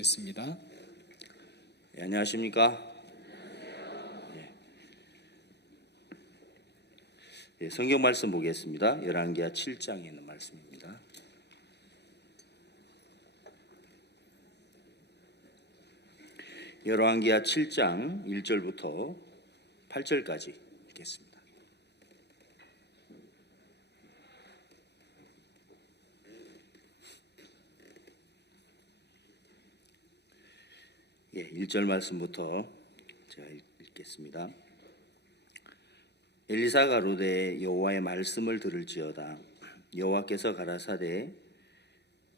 있습니다. 네, 안녕하십니까? 성경 말씀 보겠습니다. 열왕기하 7장에 있는 말씀입니다. 열왕기하 7장 1절부터 8절까지 읽겠습니다. 예, 1절 말씀부터 제가 읽겠습니다. 엘리사가 가로되 여호와의 말씀을 들을지어다. 여호와께서 가라사대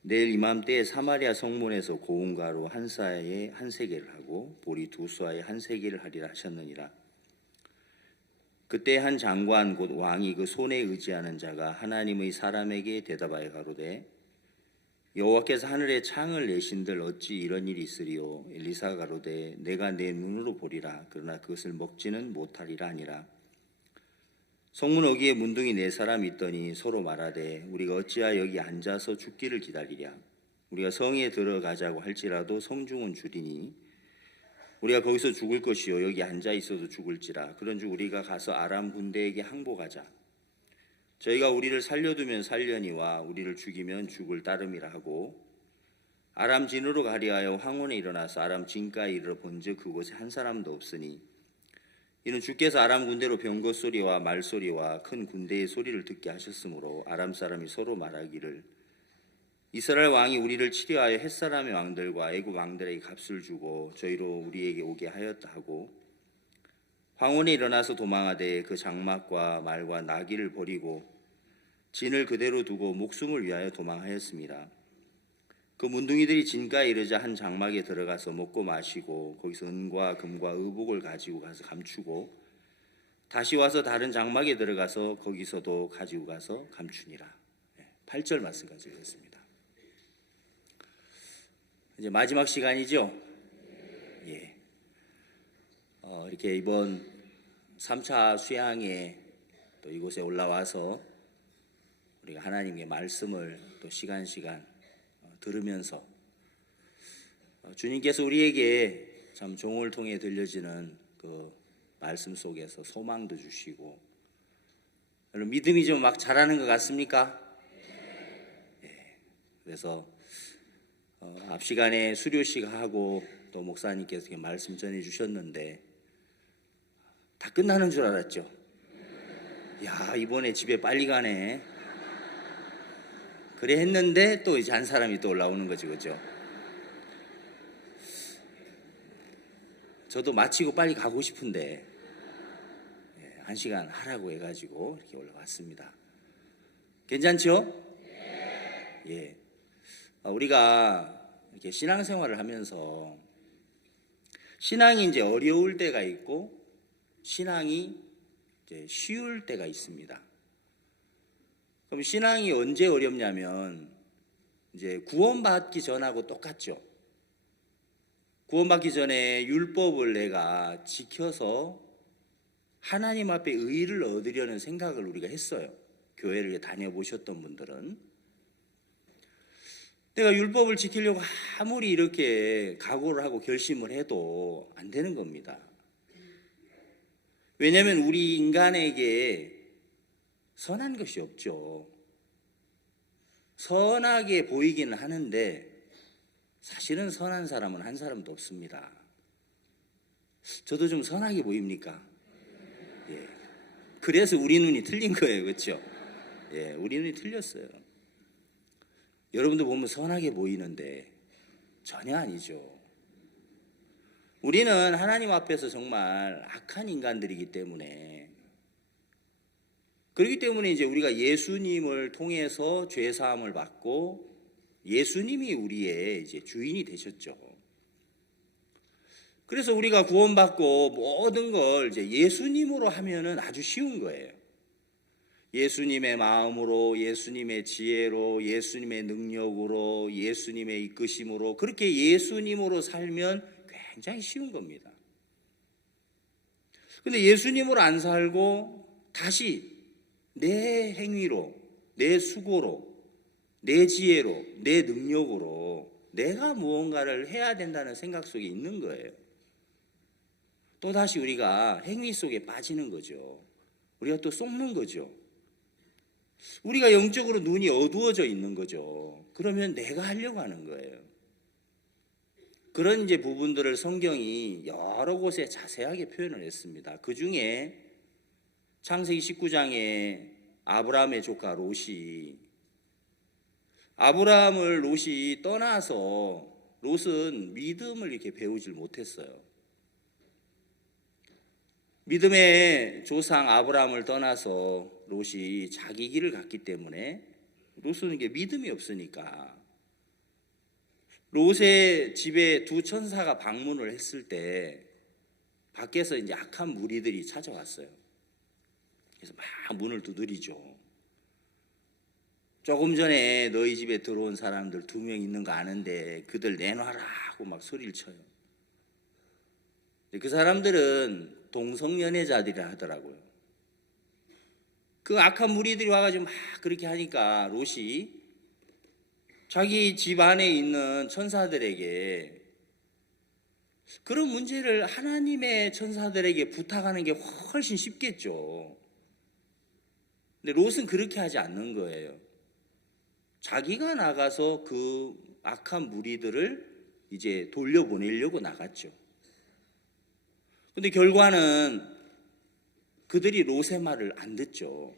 내일 이맘때에 사마리아 성문에서 고운 가루 한 사에 한 세겔을 하고 보리 두 수아에 한 세겔을 하리라 하셨느니라. 그때 한 장관 곧 왕이 그 손에 의지하는 자가 하나님의 사람에게 대답하여 가로되 여호와께서 하늘에 창을 내신들 어찌 이런 일이 있으리요. 엘리사가 가로되 내가 내 눈으로 보리라. 그러나 그것을 먹지는 못하리라 하니라. 성문 어귀에 문둥이 네 사람이 있더니 서로 말하되 우리가 어찌하여 여기 앉아서 죽기를 기다리랴. 우리가 성에 들어가자고 할지라도 성중은 주리니 우리가 거기서 죽을 것이요 여기 앉아 있어도 죽을지라. 그런즉 우리가 가서 아람 군대에게 항복하자. 저희가 우리를 살려두면 살려니와 우리를 죽이면 죽을 따름이라 하고 아람 진으로 가리하여 황혼에 일어나서 아람 진가에 이르러 본즉 그곳에 한 사람도 없으니 이는 주께서 아람 군대로 병거 소리와 말소리와 큰 군대의 소리를 듣게 하셨으므로 아람 사람이 서로 말하기를 이스라엘 왕이 우리를 치려하여 햇사람의 왕들과 애굽 왕들에게 값을 주고 저희로 우리에게 오게 하였다 하고 황혼에 일어나서 도망하되 그 장막과 말과 나귀를 버리고 진을 그대로 두고 목숨을 위하여 도망하였습니다. 그 문둥이들이 진가에 이르자 한 장막에 들어가서 먹고 마시고 거기서 은과 금과 의복을 가지고 가서 감추고 다시 와서 다른 장막에 들어가서 거기서도 가지고 가서 감추니라. 8절 말씀까지 읽었습니다. 이제 마지막 시간이죠. 예. 이렇게 이번 3차 수양에 또 이곳에 올라와서 우리가 하나님의 말씀을 또 시간 들으면서 주님께서 우리에게 참 종을 통해 들려지는 그 말씀 속에서 소망도 주시고 여러분 믿음이 좀 막 자라는 것 같습니까? 네. 그래서 앞 시간에 수료식 하고 또 목사님께서 이렇게 말씀 전해 주셨는데 다 끝나는 줄 알았죠. 야 이번에 집에 빨리 가네. 그래 했는데 또 이제 한 사람이 또 올라오는 거지, 그죠? 저도 마치고 빨리 가고 싶은데 1시간 하라고 해가지고 이렇게 올라왔습니다. 괜찮죠? 예. 우리가 이렇게 신앙생활을 하면서 신앙이 이제 어려울 때가 있고 신앙이 이제 쉬울 때가 있습니다. 그럼 신앙이 언제 어렵냐면 이제 구원받기 전하고 똑같죠. 구원받기 전에 율법을 내가 지켜서 하나님 앞에 의의를 얻으려는 생각을 우리가 했어요. 교회를 다녀보셨던 분들은 내가 율법을 지키려고 아무리 이렇게 각오를 하고 결심을 해도 안 되는 겁니다. 왜냐하면 우리 인간에게 선한 것이 없죠. 선하게 보이기는 하는데 사실은 선한 사람은 한 사람도 없습니다. 저도 좀 선하게 보입니까? 예. 그래서 우리 눈이 틀린 거예요, 그렇죠? 예, 우리 눈이 틀렸어요. 여러분도 보면 선하게 보이는데 전혀 아니죠. 우리는 하나님 앞에서 정말 악한 인간들이기 때문에 그렇기 때문에 이제 우리가 예수님을 통해서 죄 사함을 받고 예수님이 우리의 이제 주인이 되셨죠. 그래서 우리가 구원받고 모든 걸 이제 예수님으로 하면은 아주 쉬운 거예요. 예수님의 마음으로, 예수님의 지혜로, 예수님의 능력으로, 예수님의 이끄심으로 그렇게 예수님으로 살면 굉장히 쉬운 겁니다. 근데 예수님으로 안 살고 다시 내 행위로, 내 수고로, 내 지혜로, 내 능력으로 내가 무언가를 해야 된다는 생각 속에 있는 거예요. 또다시 우리가 행위 속에 빠지는 거죠. 우리가 또 속는 거죠. 우리가 영적으로 눈이 어두워져 있는 거죠. 그러면 내가 하려고 하는 거예요. 그런 이제 부분들을 성경이 여러 곳에 자세하게 표현을 했습니다. 그 중에 창세기 19장에 아브라함의 조카 롯이, 아브라함을 롯이 떠나서 롯은 믿음을 이렇게 배우질 못했어요. 믿음의 조상 아브라함을 떠나서 롯이 자기 길을 갔기 때문에 롯은 이게 믿음이 없으니까 롯의 집에 두 천사가 방문을 했을 때 밖에서 이제 악한 무리들이 찾아왔어요. 그래서 막 문을 두드리죠. 조금 전에 너희 집에 들어온 사람들 2명 있는 거 아는데 그들 내놔라 하고 막 소리를 쳐요. 그 사람들은 동성연애자들이라 하더라고요. 그 악한 무리들이 와가지고 막 그렇게 하니까 롯이 자기 집 안에 있는 천사들에게 그런 문제를 하나님의 천사들에게 부탁하는 게 훨씬 쉽겠죠. 근데 롯은 그렇게 하지 않는 거예요. 자기가 나가서 그 악한 무리들을 이제 돌려보내려고 나갔죠. 근데 결과는 그들이 롯의 말을 안 듣죠.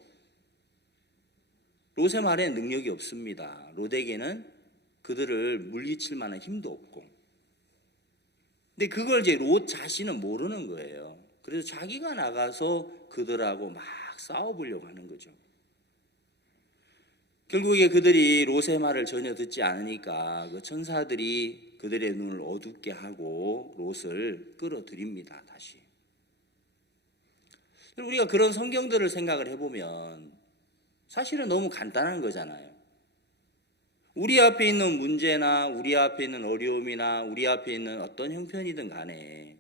롯의 말에 능력이 없습니다. 롯에게는 그들을 물리칠 만한 힘도 없고. 근데 그걸 이제 롯 자신은 모르는 거예요. 그래서 자기가 나가서 그들하고 막 싸워보려고 하는 거죠. 결국에 그들이 롯의 말을 전혀 듣지 않으니까 그 천사들이 그들의 눈을 어둡게 하고 롯을 끌어들입니다. 다시. 우리가 그런 성경들을 생각을 해보면 사실은 너무 간단한 거잖아요. 우리 앞에 있는 문제나 우리 앞에 있는 어려움이나 우리 앞에 있는 어떤 형편이든 간에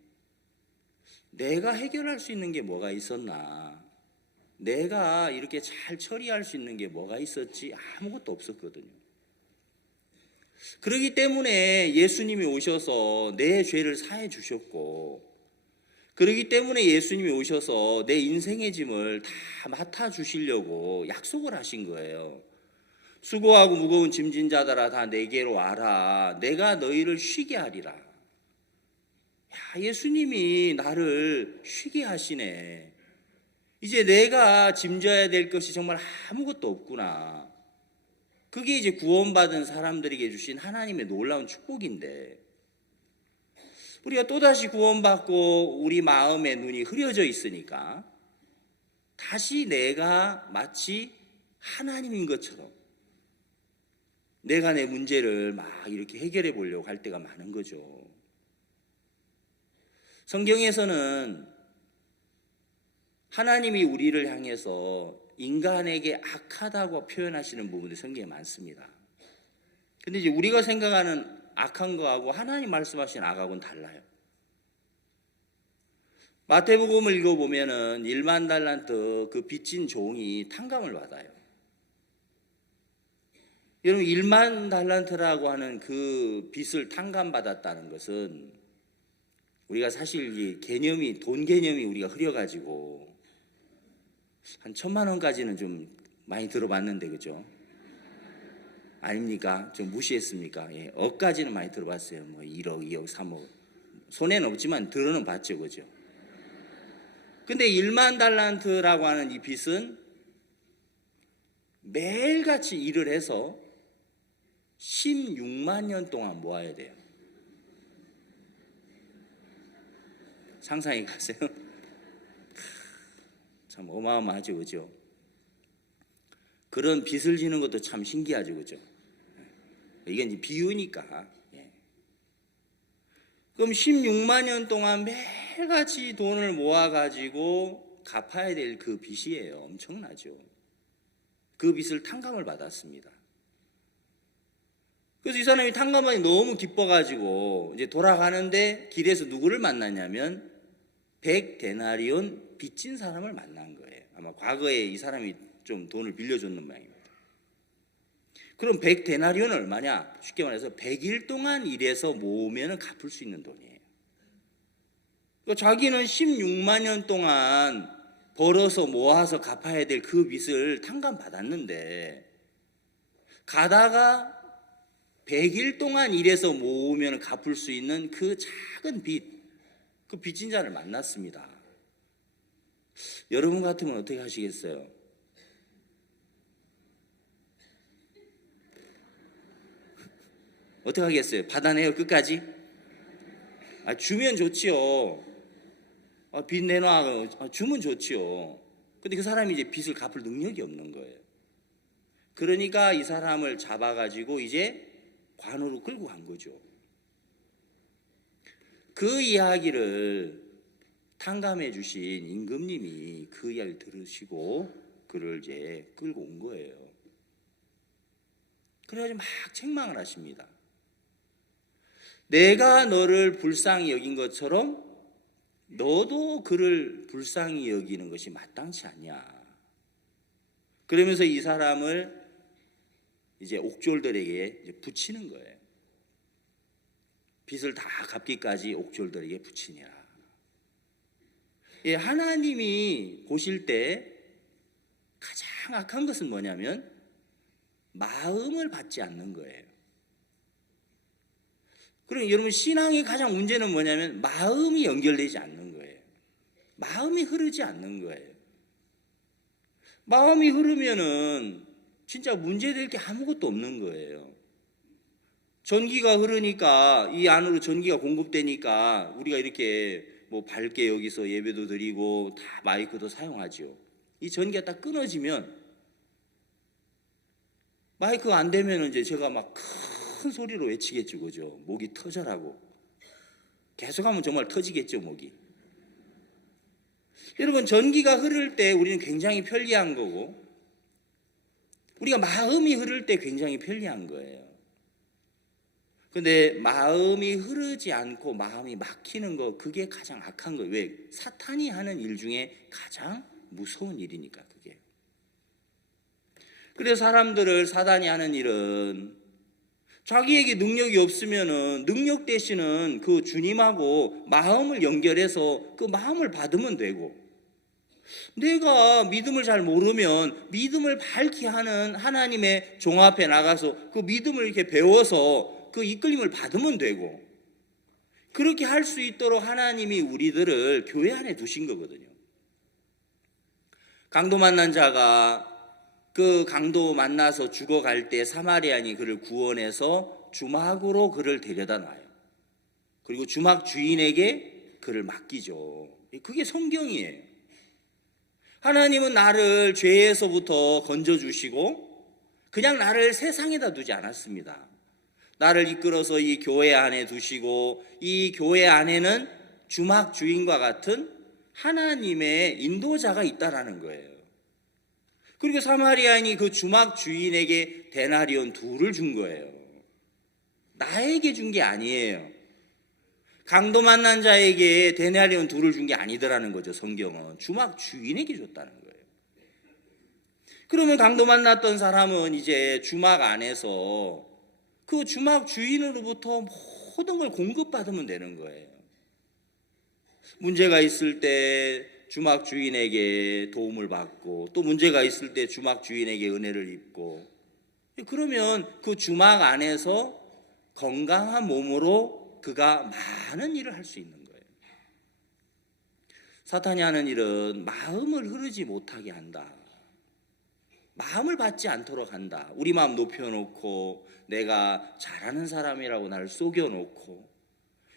내가 해결할 수 있는 게 뭐가 있었나, 내가 이렇게 잘 처리할 수 있는 게 뭐가 있었지? 아무것도 없었거든요. 그렇기 때문에 예수님이 오셔서 내 죄를 사해 주셨고, 그렇기 때문에 예수님이 오셔서 내 인생의 짐을 다 맡아주시려고 약속을 하신 거예요. 수고하고 무거운 짐진 자들아 다 내게로 와라. 내가 너희를 쉬게 하리라. 야, 예수님이 나를 쉬게 하시네. 이제 내가 짐져야 될 것이 정말 아무것도 없구나. 그게 이제 구원받은 사람들에게 주신 하나님의 놀라운 축복인데, 우리가 또다시 구원받고 우리 마음의 눈이 흐려져 있으니까 다시 내가 마치 하나님인 것처럼 내가 내 문제를 막 이렇게 해결해 보려고 할 때가 많은 거죠. 성경에서는 하나님이 우리를 향해서 인간에게 악하다고 표현하시는 부분이 성경에 많습니다. 근데 이제 우리가 생각하는 악한 거하고 하나님 말씀하신 악하고는 달라요. 마태복음을 읽어보면은 1만 달란트 그 빚진 종이 탕감을 받아요. 여러분 1만 달란트라고 하는 그 빚을 탕감받았다는 것은 우리가 사실 이 개념이 돈 개념이 우리가 흐려가지고 한 1,000만 원까지는 좀 많이 들어봤는데 그죠? 아닙니까? 좀 무시했습니까? 예, 억까지는 많이 들어봤어요. 뭐 1억, 2억, 3억. 손해는 없지만 들어는 봤죠. 그죠? 근데 1만 달란트라고 하는 이 빚은 매일같이 일을 해서 16만 년 동안 모아야 돼요. 상상이 가세요? 참 어마어마하죠. 그죠? 그런 빚을 지는 것도 참 신기하죠. 그죠? 이게 이제 비유니까. 예. 그럼 16만 년 동안 매일같이 돈을 모아가지고 갚아야 될 그 빚이에요. 엄청나죠. 그 빚을 탕감을 받았습니다. 그래서 이 사람이 탕감하니 너무 기뻐가지고 이제 돌아가는데 길에서 누구를 만났냐면 100데나리온 빚진 사람을 만난 거예요. 아마 과거에 이 사람이 좀 돈을 빌려줬는 모양입니다. 그럼 100데나리온은 얼마냐? 쉽게 말해서 100일 동안 일해서 모으면 갚을 수 있는 돈이에요. 그러니까 자기는 16만 년 동안 벌어서 모아서 갚아야 될 그 빚을 탕감받았는데 가다가 100일 동안 일해서 모으면 갚을 수 있는 그 작은 빚, 그 빚진 자를 만났습니다. 여러분 같으면 어떻게 하시겠어요? 어떻게 하겠어요? 받아내요 끝까지? 주면 좋지요. 빚 내놔. 주면 좋지요. 근데 그 사람이 이제 빚을 갚을 능력이 없는 거예요. 그러니까 이 사람을 잡아가지고 이제 관으로 끌고 간 거죠. 그 이야기를 탕감해 주신 임금님이 그 이야기를 들으시고 그를 이제 끌고 온 거예요. 그래가지고 막 책망을 하십니다. 내가 너를 불쌍히 여긴 것처럼 너도 그를 불쌍히 여기는 것이 마땅치 않냐. 그러면서 이 사람을 이제 옥졸들에게 이제 붙이는 거예요. 빚을 다 갚기까지 옥졸들에게 붙이니라. 예, 하나님이 보실 때 가장 악한 것은 뭐냐면 마음을 받지 않는 거예요. 그럼 여러분 신앙의 가장 문제는 뭐냐면 마음이 연결되지 않는 거예요. 마음이 흐르지 않는 거예요. 마음이 흐르면은 진짜 문제될 게 아무것도 없는 거예요. 전기가 흐르니까 이 안으로 전기가 공급되니까 우리가 이렇게 뭐 밝게 여기서 예배도 드리고 다 마이크도 사용하죠. 이 전기가 딱 끊어지면 마이크가 안 되면 이제 제가 막 큰 소리로 외치겠죠, 그죠? 목이 터져라고. 계속하면 정말 터지겠죠, 목이. 여러분 전기가 흐를 때 우리는 굉장히 편리한 거고 우리가 마음이 흐를 때 굉장히 편리한 거예요. 근데 마음이 흐르지 않고 마음이 막히는 거 그게 가장 악한 거예요. 왜? 사탄이 하는 일 중에 가장 무서운 일이니까 그게. 그래서 사람들을 사단이 하는 일은 자기에게 능력이 없으면은 능력 대신은 그 주님하고 마음을 연결해서 그 마음을 받으면 되고 내가 믿음을 잘 모르면 믿음을 밝게 하는 하나님의 종 앞에 나가서 그 믿음을 이렇게 배워서 그 이끌림을 받으면 되고 그렇게 할 수 있도록 하나님이 우리들을 교회 안에 두신 거거든요. 강도 만난 자가 그 강도 만나서 죽어갈 때 사마리아인이 그를 구원해서 주막으로 그를 데려다 놔요. 그리고 주막 주인에게 그를 맡기죠. 그게 성경이에요. 하나님은 나를 죄에서부터 건져주시고 그냥 나를 세상에다 두지 않았습니다. 나를 이끌어서 이 교회 안에 두시고 이 교회 안에는 주막 주인과 같은 하나님의 인도자가 있다라는 거예요. 그리고 사마리아인이 그 주막 주인에게 데나리온 2를 준 거예요. 나에게 준 게 아니에요. 강도 만난 자에게 데나리온 2를 준 게 아니더라는 거죠. 성경은 주막 주인에게 줬다는 거예요. 그러면 강도 만났던 사람은 이제 주막 안에서 그 주막 주인으로부터 모든 걸 공급받으면 되는 거예요. 문제가 있을 때 주막 주인에게 도움을 받고 또 문제가 있을 때 주막 주인에게 은혜를 입고 그러면 그 주막 안에서 건강한 몸으로 그가 많은 일을 할 수 있는 거예요. 사탄이 하는 일은 마음을 흐르지 못하게 한다. 마음을 받지 않도록 한다. 우리 마음 높여놓고 내가 잘하는 사람이라고 나를 속여놓고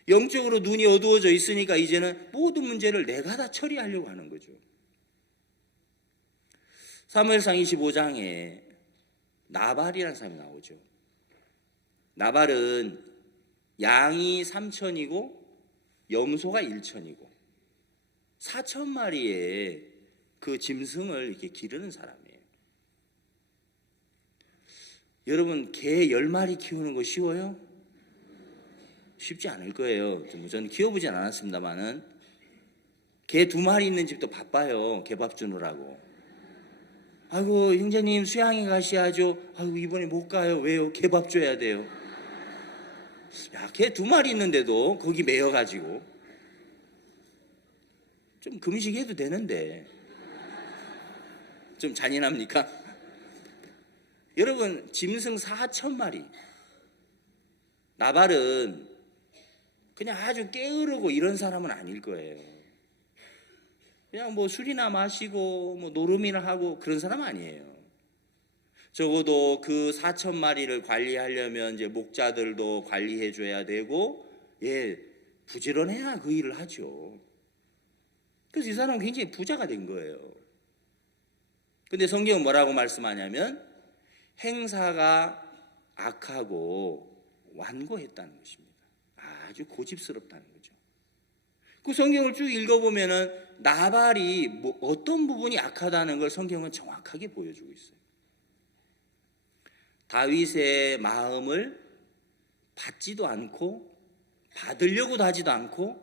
영적으로 눈이 어두워져 있으니까 이제는 모든 문제를 내가 다 처리하려고 하는 거죠. 사무엘상 25장에 나발이라는 사람이 나오죠. 나발은 양이 3,000이고 염소가 1,000이고 4,000마리의 그 짐승을 이렇게 기르는 사람이에요. 여러분 개 10마리 키우는 거 쉬워요? 쉽지 않을 거예요. 저는 키워보진 않았습니다만은 개 2마리 있는 집도 바빠요. 개밥 주느라고. 아이고 형제님 수양회 가셔야죠. 아이고 이번에 못 가요. 왜요? 개밥 줘야 돼요. 야, 개 2마리 있는데도 거기 매여가지고 좀 금식해도 되는데 좀 잔인합니까? 여러분 짐승 4,000마리, 나발은 그냥 아주 게으르고 이런 사람은 아닐 거예요. 그냥 뭐 술이나 마시고 뭐 노름이나 하고 그런 사람 아니에요. 적어도 그 4,000마리를 관리하려면 이제 목자들도 관리해 줘야 되고, 부지런해야 그 일을 하죠. 그래서 이 사람은 굉장히 부자가 된 거예요. 근데 성경은 뭐라고 말씀하냐면 행사가 악하고 완고했다는 것입니다. 아주 고집스럽다는 거죠. 그 성경을 쭉 읽어보면은 나발이 어떤 부분이 악하다는 걸 성경은 정확하게 보여주고 있어요. 다윗의 마음을 받지도 않고 받으려고도 하지도 않고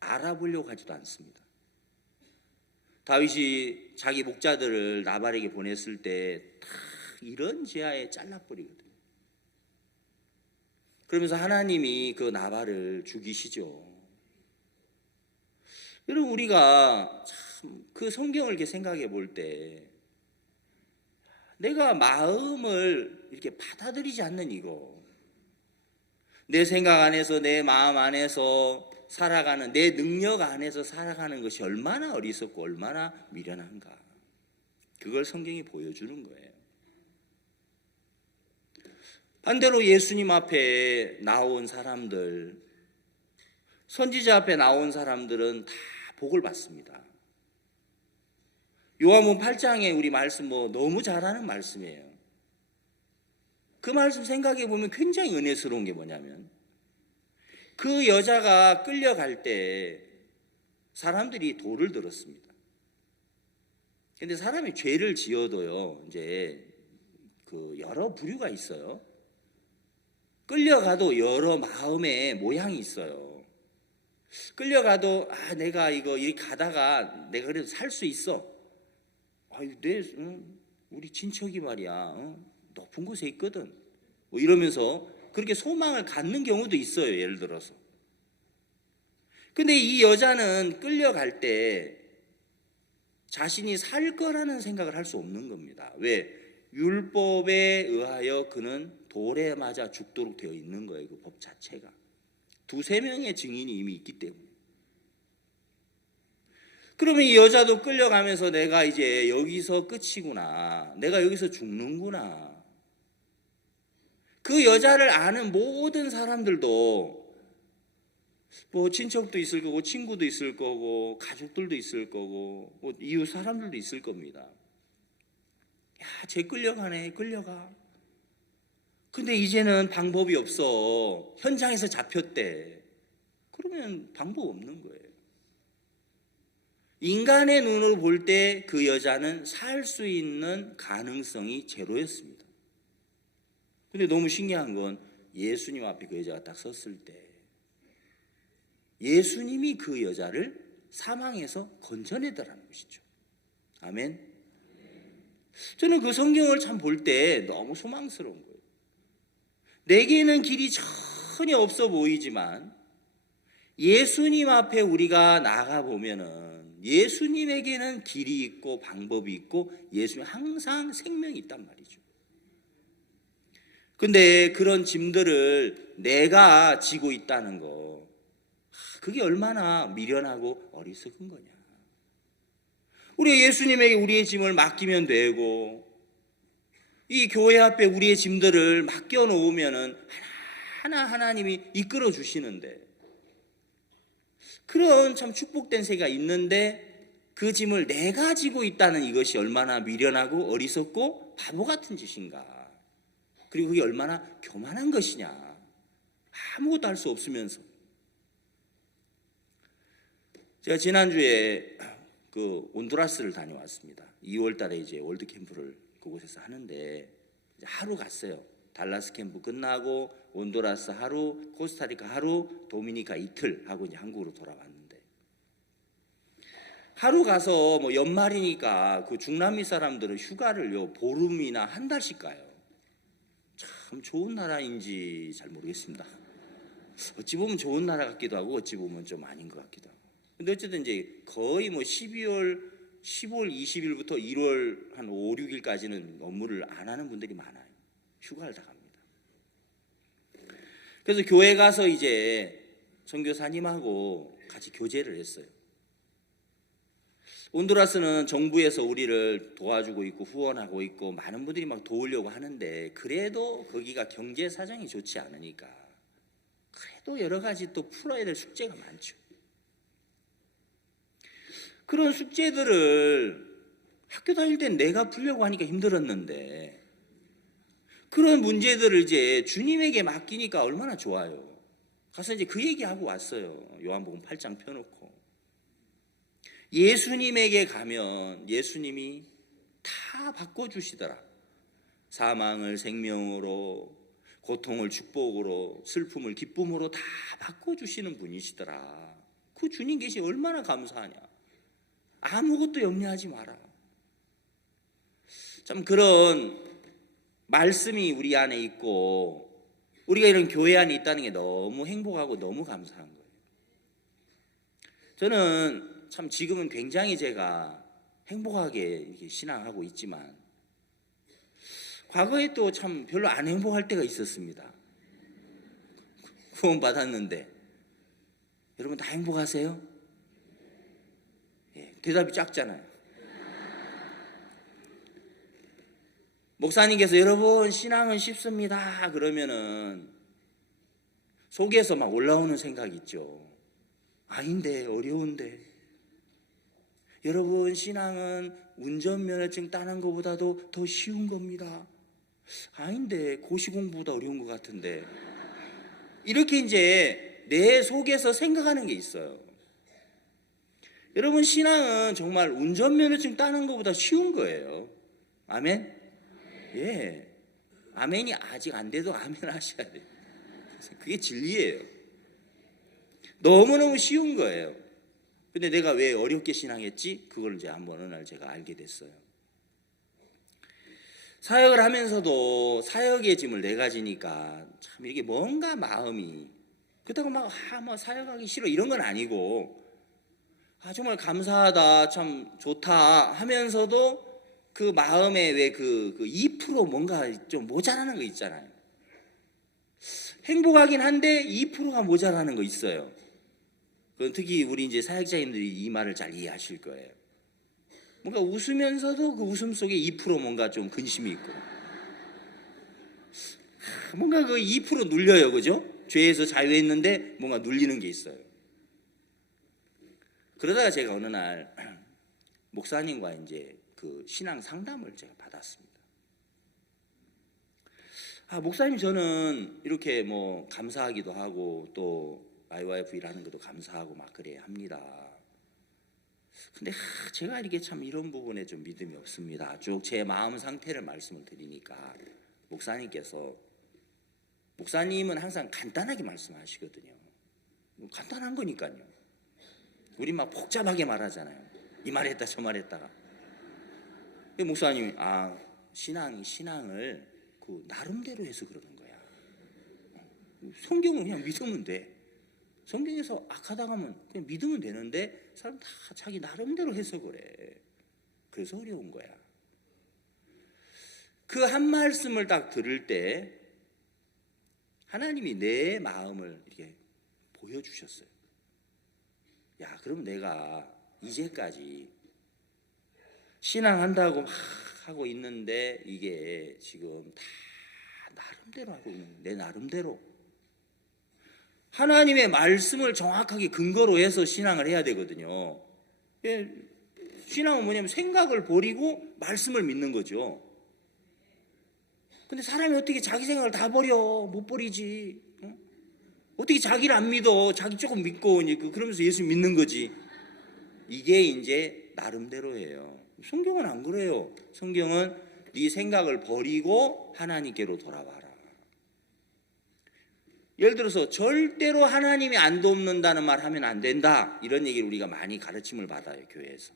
알아보려고 하지도 않습니다. 다윗이 자기 목자들을 나발에게 보냈을 때 다 이런 지하에 잘라버리거든요. 그러면서 하나님이 그 나발을 죽이시죠. 여러분 우리가 참 그 성경을 이렇게 생각해 볼 때 내가 마음을 이렇게 받아들이지 않는 이거, 내 생각 안에서 내 마음 안에서 살아가는, 내 능력 안에서 살아가는 것이 얼마나 어리석고 얼마나 미련한가, 그걸 성경이 보여주는 거예요. 반대로 예수님 앞에 나온 사람들, 선지자 앞에 나온 사람들은 다 복을 받습니다. 요한복음 8장에 우리 말씀 너무 잘하는 말씀이에요. 그 말씀 생각해 보면 굉장히 은혜스러운 게 뭐냐면 그 여자가 끌려갈 때 사람들이 돌을 들었습니다. 근데 사람이 죄를 지어도요, 이제 그 여러 부류가 있어요. 끌려가도 여러 마음의 모양이 있어요. 끌려가도 내가 이거 이렇게 가다가 내가 그래도 살 수 있어. 우리 친척이 말이야 높은 곳에 있거든. 이러면서 그렇게 소망을 갖는 경우도 있어요. 예를 들어서. 근데 이 여자는 끌려갈 때 자신이 살 거라는 생각을 할 수 없는 겁니다. 왜? 율법에 의하여 그는 돌에 맞아 죽도록 되어 있는 거예요. 그 법 자체가. 2-3명의 증인이 이미 있기 때문에. 그러면 이 여자도 끌려가면서 내가 이제 여기서 끝이구나, 내가 여기서 죽는구나. 그 여자를 아는 모든 사람들도 친척도 있을 거고 친구도 있을 거고 가족들도 있을 거고 이웃 사람들도 있을 겁니다. 쟤 끌려가네, 끌려가. 근데 이제는 방법이 없어. 현장에서 잡혔대. 그러면 방법 없는 거예요. 인간의 눈으로 볼 때 그 여자는 살 수 있는 가능성이 제로였습니다. 근데 너무 신기한 건 예수님 앞에 그 여자가 딱 섰을 때 예수님이 그 여자를 사망에서 건져내더라는 것이죠. 아멘. 저는 그 성경을 참 볼 때 너무 소망스러운 거예요. 내게는 길이 전혀 없어 보이지만 예수님 앞에 우리가 나가 보면은 예수님에게는 길이 있고 방법이 있고 예수님 항상 생명이 있단 말이죠. 근데 그런 짐들을 내가 지고 있다는 거, 그게 얼마나 미련하고 어리석은 거냐. 우리 예수님에게 우리의 짐을 맡기면 되고 이 교회 앞에 우리의 짐들을 맡겨 놓으면은 하나하나 하나님이 이끌어 주시는데, 그런 참 축복된 세계가 있는데 그 짐을 내가 지고 있다는 이것이 얼마나 미련하고 어리석고 바보 같은 짓인가. 그리고 그게 얼마나 교만한 것이냐. 아무것도 할 수 없으면서. 제가 지난주에 그 온두라스를 다녀왔습니다. 2월 달에 이제 월드 캠프를 그곳에서 하는데 하루 갔어요. 달라스 캠프 끝나고 온두라스 하루, 코스타리카 하루, 도미니카 이틀 하고 이제 한국으로 돌아왔는데 하루 가서 뭐 연말이니까 그 중남미 사람들은 휴가를요 보름이나 한 달씩 가요. 참 좋은 나라인지 잘 모르겠습니다. 어찌 보면 좋은 나라 같기도 하고 어찌 보면 좀 아닌 것 같기도 하고. 근데 어쨌든 이제 거의 뭐 12월 20일부터 1월 한 5, 6일까지는 업무를 안 하는 분들이 많아요. 휴가를 다 갑니다. 그래서 교회 가서 이제 선교사님하고 같이 교제를 했어요. 온두라스는 정부에서 우리를 도와주고 있고 후원하고 있고 많은 분들이 막 도우려고 하는데 그래도 거기가 경제 사정이 좋지 않으니까 그래도 여러 가지 또 풀어야 될 숙제가 많죠. 그런 숙제들을 학교 다닐 땐 내가 풀려고 하니까 힘들었는데 그런 문제들을 이제 주님에게 맡기니까 얼마나 좋아요. 가서 이제 그 얘기하고 왔어요. 요한복음 8장 펴놓고. 예수님에게 가면 예수님이 다 바꿔주시더라. 사망을 생명으로, 고통을 축복으로, 슬픔을 기쁨으로 다 바꿔주시는 분이시더라. 그 주님 계시 얼마나 감사하냐. 아무것도 염려하지 마라. 참 그런 말씀이 우리 안에 있고 우리가 이런 교회 안에 있다는 게 너무 행복하고 너무 감사한 거예요. 저는 참 지금은 굉장히 제가 행복하게 이렇게 신앙하고 있지만 과거에 또 참 별로 안 행복할 때가 있었습니다. 구원 받았는데 여러분 다 행복하세요? 예, 대답이 작잖아요. 목사님께서 여러분 신앙은 쉽습니다 그러면은 속에서 막 올라오는 생각이 있죠. 아닌데 어려운데. 여러분 신앙은 운전면허증 따는 것보다도 더 쉬운 겁니다. 아닌데 고시공부보다 어려운 것 같은데. 이렇게 이제 내 속에서 생각하는 게 있어요. 여러분 신앙은 정말 운전면허증 따는 것보다 쉬운 거예요. 아멘? 예. 아멘이 아직 안 돼도 아멘 하셔야 돼요. 그게 진리예요. 너무너무 쉬운 거예요. 근데 내가 왜 어렵게 신앙했지? 그걸 이제 한번 어느 날 제가 알게 됐어요. 사역을 하면서도 사역의 짐을 내가 지니까 참 이게 뭔가 마음이 그렇다고 막 사역하기 싫어 이런 건 아니고 정말 감사하다 참 좋다 하면서도 그 마음에 왜 그 2% 뭔가 좀 모자라는 거 있잖아요. 행복하긴 한데 2%가 모자라는 거 있어요. 그건 특히 우리 이제 사역자님들이 이 말을 잘 이해하실 거예요. 뭔가 웃으면서도 그 웃음 속에 2% 뭔가 좀 근심이 있고 뭔가 그 2% 눌려요, 그죠? 죄에서 자유했는데 뭔가 눌리는 게 있어요. 그러다가 제가 어느 날 목사님과 이제 그 신앙 상담을 제가 받았습니다. 목사님 저는 이렇게 뭐 감사하기도 하고 또 IYF 일하는 것도 감사하고 막 그래야 합니다. 근데 제가 이렇게 참 이런 부분에 좀 믿음이 없습니다. 쭉 제 마음 상태를 말씀을 드리니까 목사님은 항상 간단하게 말씀하시거든요. 간단한 거니까요. 우리 막 복잡하게 말하잖아요. 이 말 했다 저 말 했다가. 목사님이 신앙을 그 나름대로 해서 그러는 거야. 성경은 그냥 믿으면 돼. 성경에서 악하다 하면 그냥 믿으면 되는데 사람 다 자기 나름대로 해서 그래. 그래서 어려운 거야. 그 한 말씀을 딱 들을 때 하나님이 내 마음을 이렇게 보여주셨어요. 야, 그럼 내가 이제까지 신앙한다고 막 하고 있는데 이게 지금 다 나름대로 하고 있는 내 나름대로 하나님의 말씀을 정확하게 근거로 해서 신앙을 해야 되거든요. 신앙은 뭐냐면 생각을 버리고 말씀을 믿는 거죠. 근데 사람이 어떻게 자기 생각을 다 버려? 못 버리지. 어떻게 자기를 안 믿어? 자기 조금 믿고 그러면서 예수 믿는 거지. 이게 이제 나름대로예요. 성경은 안 그래요. 성경은 네 생각을 버리고 하나님께로 돌아와라. 예를 들어서 절대로 하나님이 안 돕는다는 말 하면 안 된다, 이런 얘기를 우리가 많이 가르침을 받아요, 교회에서.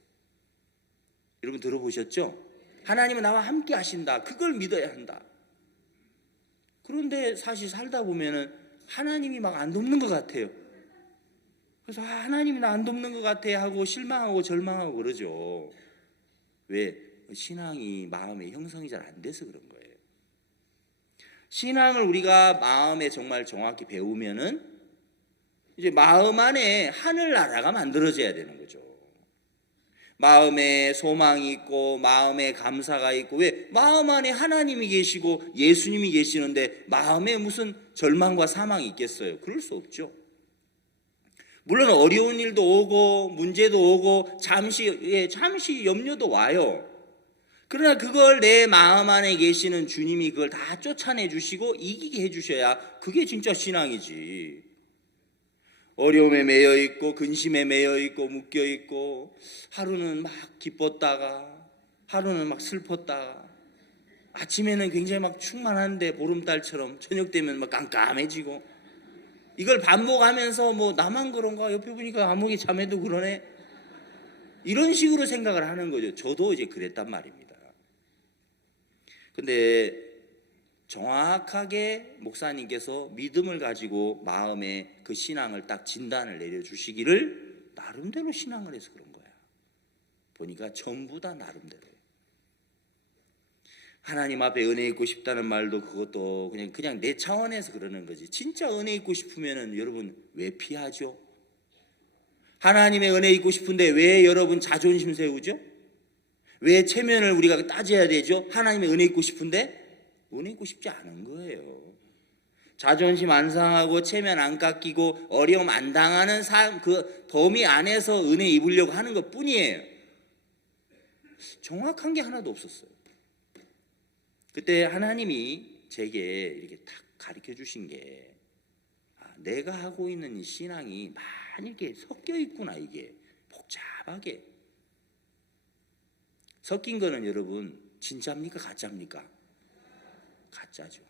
여러분 들어보셨죠? 하나님은 나와 함께 하신다, 그걸 믿어야 한다. 그런데 사실 살다 보면은 하나님이 막 안 돕는 것 같아요. 그래서 하나님이 나 안 돕는 것 같아 하고 실망하고 절망하고 그러죠. 왜? 신앙이 마음의 형성이 잘 안 돼서 그런 거예요. 신앙을 우리가 마음에 정말 정확히 배우면은 이제 마음 안에 하늘나라가 만들어져야 되는 거죠. 마음에 소망이 있고 마음에 감사가 있고, 왜? 마음 안에 하나님이 계시고 예수님이 계시는데 마음에 무슨 절망과 사망이 있겠어요? 그럴 수 없죠. 물론 어려운 일도 오고 문제도 오고 잠시 염려도 와요. 그러나 그걸 내 마음 안에 계시는 주님이 그걸 다 쫓아내 주시고 이기게 해 주셔야 그게 진짜 신앙이지. 어려움에 매여 있고 근심에 매여 있고 묶여 있고, 하루는 막 기뻤다가 하루는 막 슬펐다가, 아침에는 굉장히 막 충만한데 보름달처럼 저녁 되면 막 깜깜해지고, 이걸 반복하면서 뭐 나만 그런가, 옆에 보니까 아무개 자매도 그러네, 이런 식으로 생각을 하는 거죠. 저도 이제 그랬단 말입니다. 근데 정확하게 목사님께서 믿음을 가지고 마음에 그 신앙을 딱 진단을 내려주시기를 나름대로 신앙을 해서 그런 거야. 보니까 전부 다 나름대로예요. 하나님 앞에 은혜 있고 싶다는 말도 그것도 그냥 내 차원에서 그러는 거지. 진짜 은혜 있고 싶으면은 여러분 왜 피하죠? 하나님의 은혜 있고 싶은데 왜 여러분 자존심 세우죠? 왜 체면을 우리가 따져야 되죠? 하나님의 은혜 있고 싶은데 은혜 있고 싶지 않은 거예요. 자존심 안 상하고 체면 안 깎이고 어려움 안 당하는 삶, 그 범위 안에서 은혜 입으려고 하는 것 뿐이에요. 정확한 게 하나도 없었어요. 그때 하나님이 제게 이렇게 딱 가르쳐 주신 게, 내가 하고 있는 이 신앙이 많이 이렇게 섞여 있구나. 이게 복잡하게 섞인 거는 여러분 진짜입니까 가짜입니까? 가짜죠.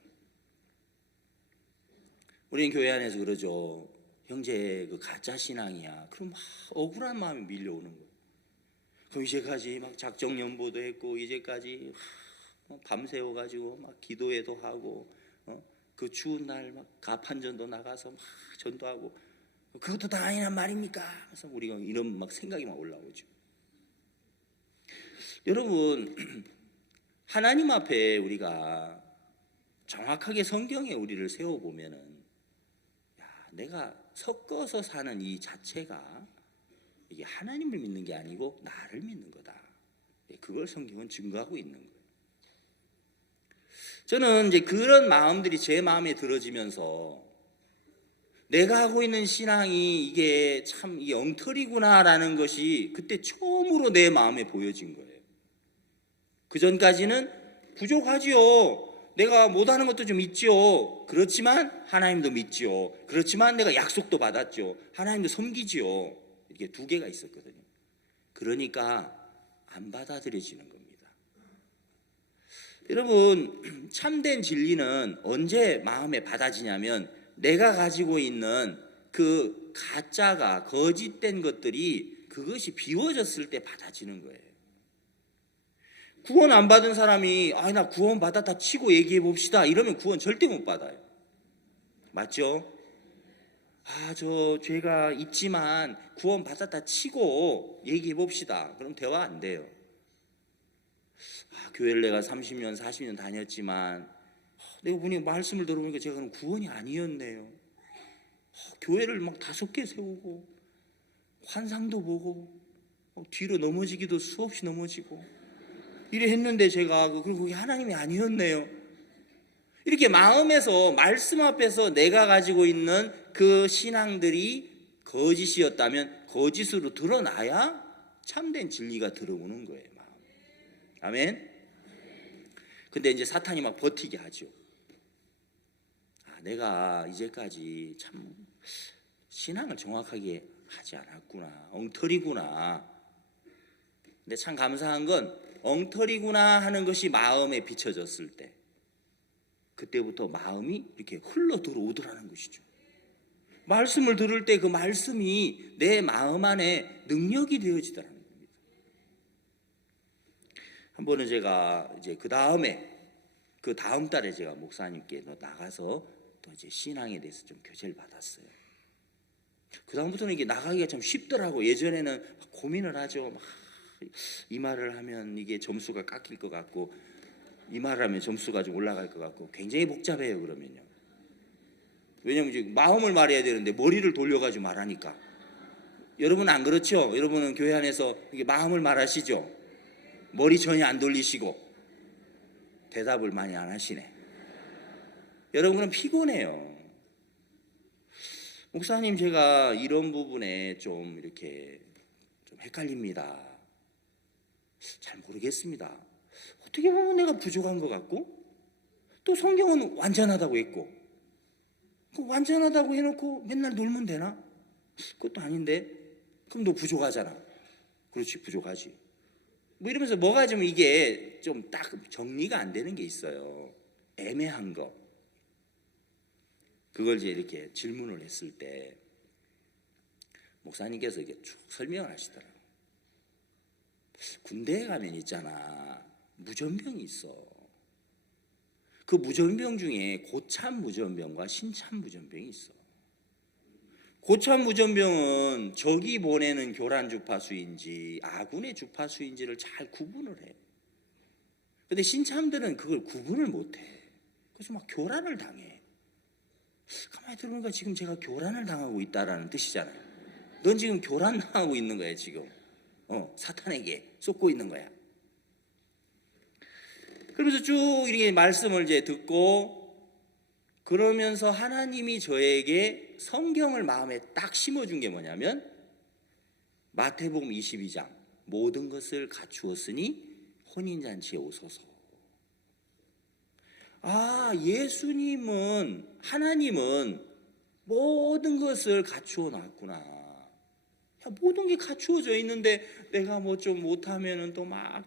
우리는 교회 안에서 그러죠. 형제 그 가짜 신앙이야. 그럼 막 억울한 마음이 밀려오는 거예요. 그럼 이제까지 막 작정 연보도 했고 이제까지 밤새워가지고 막 기도회도 하고, 그 추운 날 막 가판전도 나가서 막 전도하고, 그것도 다 아니란 말입니까? 그래서 우리가 이런 막 생각이 막 올라오죠. 여러분, 하나님 앞에 우리가 정확하게 성경에 우리를 세워보면은, 내가 섞어서 사는 이 자체가 이게 하나님을 믿는 게 아니고 나를 믿는 거다. 그걸 성경은 증거하고 있는 거예요. 저는 이제 그런 마음들이 제 마음에 들어지면서 내가 하고 있는 신앙이 이게 참 이 엉터리구나라는 것이 그때 처음으로 내 마음에 보여진 거예요. 그 전까지는 부족하지요. 내가 못하는 것도 좀 있지요. 그렇지만 하나님도 믿지요. 그렇지만 내가 약속도 받았죠. 하나님도 섬기지요. 이게 두 개가 있었거든요. 그러니까 안 받아들여지는 겁니다. 여러분, 참된 진리는 언제 마음에 받아지냐면 내가 가지고 있는 그 가짜가 거짓된 것들이 그것이 비워졌을 때 받아지는 거예요. 구원 안 받은 사람이 나 구원 받았다 치고 얘기해 봅시다 이러면 구원 절대 못 받아요. 맞죠? 저 죄가 있지만 구원 받았다 치고 얘기해 봅시다. 그럼 대화 안 돼요. 교회를 내가 30년 40년 다녔지만 내가 보니 말씀을 들어보니까 제가 그럼 구원이 아니었네요. 교회를 막 5개 세우고 환상도 보고 뒤로 넘어지기도 수없이 넘어지고 이래 했는데 제가 그럼 그게 하나님이 아니었네요. 이렇게 마음에서 말씀 앞에서 내가 가지고 있는 그 신앙들이 거짓이었다면 거짓으로 드러나야 참된 진리가 들어오는 거예요. 마음. 아멘. 근데 이제 사탄이 막 버티게 하죠. 내가 이제까지 참 신앙을 정확하게 하지 않았구나. 엉터리구나. 근데 참 감사한 건 엉터리구나 하는 것이 마음에 비춰졌을 때, 그때부터 마음이 이렇게 흘러 들어오더라는 것이죠. 말씀을 들을 때 그 말씀이 내 마음 안에 능력이 되어지더라는 겁니다. 한 번은 제가 이제 그 다음 달에 제가 목사님께 나가서 또 이제 신앙에 대해서 좀 교제를 받았어요. 그 다음부터는 이게 나가기가 좀 쉽더라고. 예전에는 막 고민을 하죠. 막 이 말을 하면 이게 점수가 깎일 것 같고, 이 말을 하면 점수가 좀 올라갈 것 같고, 굉장히 복잡해요. 그러면요. 왜냐면 지금 마음을 말해야 되는데 머리를 돌려가지고 말하니까. 여러분 안 그렇죠? 여러분은 교회 안에서 이게 마음을 말하시죠? 머리 전혀 안 돌리시고 대답을 많이 안 하시네. 여러분은 피곤해요. 목사님, 제가 이런 부분에 좀 이렇게 좀 헷갈립니다. 잘 모르겠습니다. 어떻게 보면 내가 부족한 것 같고, 또 성경은 완전하다고 했고, 완전하다고 해놓고 맨날 놀면 되나? 그것도 아닌데. 그럼 너 부족하잖아. 그렇지, 부족하지. 뭐 이러면서 뭐가 좀 이게 좀 딱 정리가 안 되는 게 있어요. 애매한 거. 그걸 이제 이렇게 질문을 했을 때 목사님께서 이게 쭉 설명을 하시더라고요. 군대에 가면 있잖아, 무전병이 있어. 그 무전병 중에 고참 무전병과 신참 무전병이 있어. 고참 무전병은 적이 보내는 교란 주파수인지 아군의 주파수인지를 잘 구분을 해. 근데 신참들은 그걸 구분을 못해. 그래서 막 교란을 당해. 가만히 들어보니까 지금 제가 교란을 당하고 있다라는 뜻이잖아요. 넌 지금 교란 당하고 있는 거야 지금. 사탄에게 쏟고 있는 거야. 그러면서 쭉 이렇게 말씀을 이제 듣고, 그러면서 하나님이 저에게 성경을 마음에 딱 심어준 게 뭐냐면 마태복음 22장 모든 것을 갖추었으니 혼인잔치에 오소서. 아, 예수님은, 하나님은 모든 것을 갖추어 놨구나. 모든 게 갖추어져 있는데 내가 뭐 좀 못하면은 또 막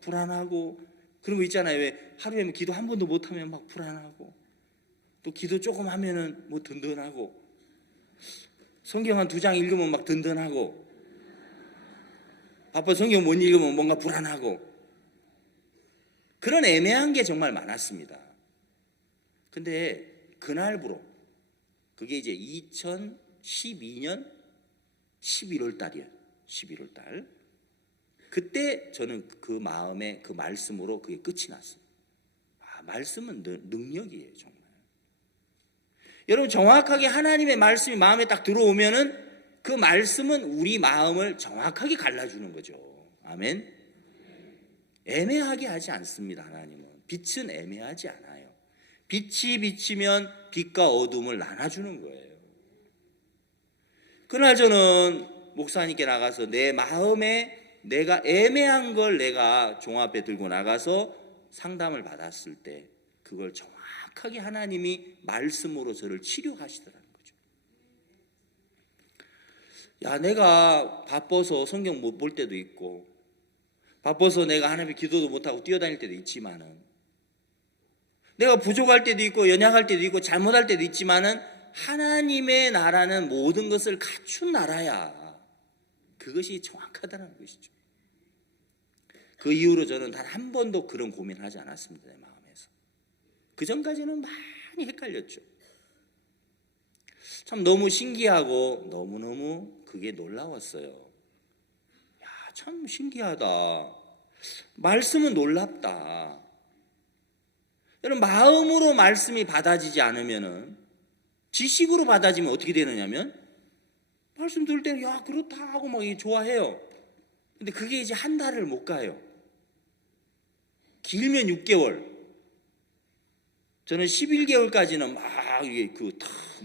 불안하고 그런 거 있잖아요. 왜 하루에 기도 한 번도 못하면 막 불안하고, 또 기도 조금 하면은 뭐 든든하고, 성경 한 2장 읽으면 막 든든하고, 바빠 성경 못 읽으면 뭔가 불안하고, 그런 애매한 게 정말 많았습니다. 근데 그날부로, 그게 이제 2012년 11월 달이에요. 11월 달. 그때 저는 그 마음에 그 말씀으로 그게 끝이 났어요. 아, 말씀은 능력이에요, 정말. 여러분, 정확하게 하나님의 말씀이 마음에 딱 들어오면은 그 말씀은 우리 마음을 정확하게 갈라주는 거죠. 아멘. 애매하게 하지 않습니다. 하나님은 빛은 애매하지 않아요. 빛이 비치면 빛과 어둠을 나눠주는 거예요. 그날 저는 목사님께 나가서 내 마음에 내가 애매한 걸 내가 종합에 들고 나가서 상담을 받았을 때 그걸 정확하게 하나님이 말씀으로 저를 치료하시더라는 거죠. 야, 내가 바빠서 성경 못 볼 때도 있고, 바빠서 내가 하나님의 기도도 못하고 뛰어다닐 때도 있지만은, 내가 부족할 때도 있고 연약할 때도 있고 잘못할 때도 있지만은, 하나님의 나라는 모든 것을 갖춘 나라야. 그것이 정확하다는 것이죠. 그 이후로 저는 단 한 번도 그런 고민하지 않았습니다. 내 마음에서. 그 전까지는 많이 헷갈렸죠. 참 너무 신기하고 너무너무 그게 놀라웠어요. 야, 참 신기하다. 말씀은 놀랍다. 여러분, 마음으로 말씀이 받아지지 않으면은, 지식으로 받아지면 어떻게 되느냐면, 말씀 들을 때는 야, 그렇다 하고 막 좋아해요. 근데 그게 이제 한 달을 못 가요. 길면 6개월. 저는 11개월까지는 막 이게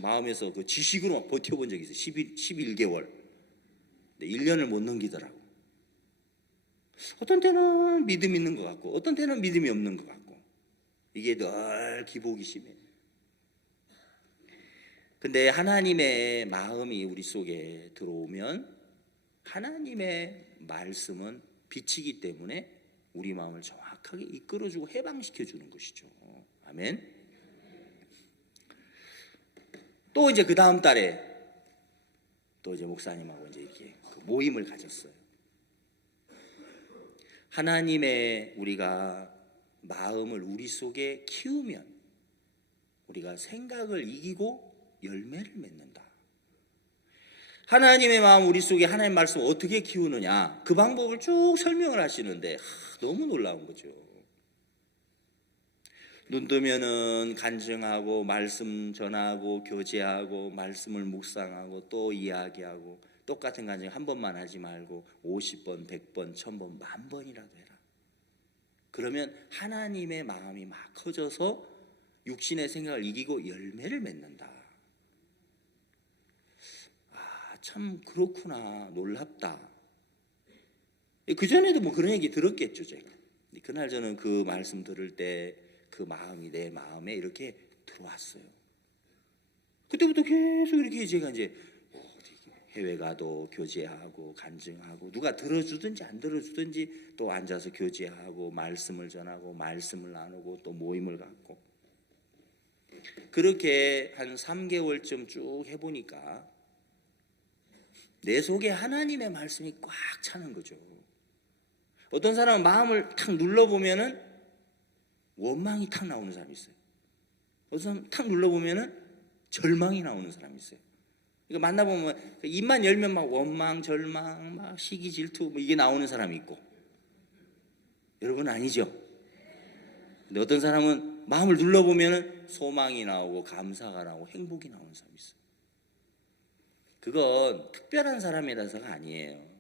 마음에서 그 지식으로 막 버텨본 적이 있어요. 11개월. 근데 1년을 못 넘기더라고. 어떤 때는 믿음 있는 것 같고, 어떤 때는 믿음이 없는 것 같고, 이게 늘 기복이 심해요. 근데 하나님의 마음이 우리 속에 들어오면 하나님의 말씀은 빛이기 때문에 우리 마음을 정확하게 이끌어주고 해방시켜주는 것이죠. 아멘. 또 이제 그 다음 달에 또 이제 목사님하고 이제 이렇게 그 모임을 가졌어요. 하나님의 우리가 마음을 우리 속에 키우면 우리가 생각을 이기고 열매를 맺는다. 하나님의 마음 우리 속에 하나님의 말씀을 어떻게 키우느냐, 그 방법을 쭉 설명을 하시는데 너무 놀라운 거죠. 눈 뜨면은 간증하고 말씀 전하고 교제하고 말씀을 묵상하고 또 이야기하고 똑같은 간증 한 번만 하지 말고 50번, 100번, 1000번, 10,000번이라도 해라. 그러면 하나님의 마음이 막 커져서 육신의 생각을 이기고 열매를 맺는다. 참 그렇구나, 놀랍다. 그전에도 뭐 그런 얘기 들었겠죠, 제가. 그날 저는 그 말씀 들을 때 그 마음이 내 마음에 이렇게 들어왔어요. 그때부터 계속 이렇게 제가 이제 해외 가도 교제하고 간증하고, 누가 들어주든지 안 들어주든지 또 앉아서 교제하고 말씀을 전하고 말씀을 나누고 또 모임을 갖고, 그렇게 한 3개월쯤 쭉 해보니까 내 속에 하나님의 말씀이 꽉 차는 거죠. 어떤 사람은 마음을 탁 눌러보면은 원망이 탁 나오는 사람이 있어요. 어떤 사람은 탁 눌러보면은 절망이 나오는 사람이 있어요. 그러니까 만나보면 입만 열면 막 원망, 절망, 막 시기, 질투 뭐 이게 나오는 사람이 있고, 여러분 아니죠? 근데 어떤 사람은 마음을 눌러보면은 소망이 나오고 감사가 나오고 행복이 나오는 사람이 있어요. 그건 특별한 사람이라서가 아니에요.